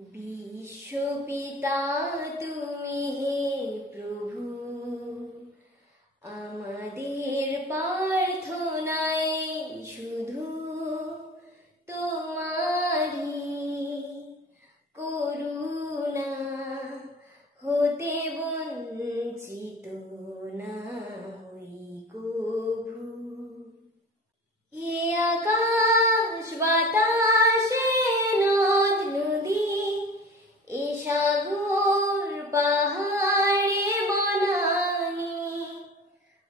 বিশ্বপিতা তুমি হে প্রভু, আমাদের প্রার্থনায় শুধু তোমারই করুণা হতে বঞ্চিত না হই কভু। এ আকাশ বাতাসে নদ নদী, এ সাগর পাহাড়ে বনানি,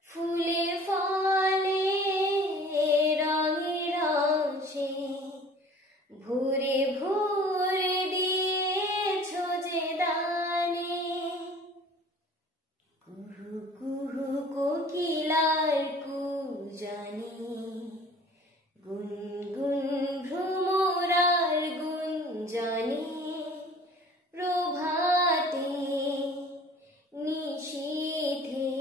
ফুলে ফলে রঙে রসে ভরে ভরে দিয়েছ যে দানে। কুহু কুহু কোকিলার কুজানে, গুনগুন ভ্রমরার গুঞ্জনে, প্রভাতে নিশীথে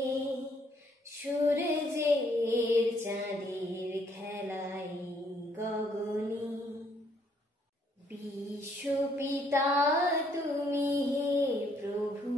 সূর্যের চাঁদের খেলায় গগনে। বিশ্বপিতা তুমি হে প্রভু,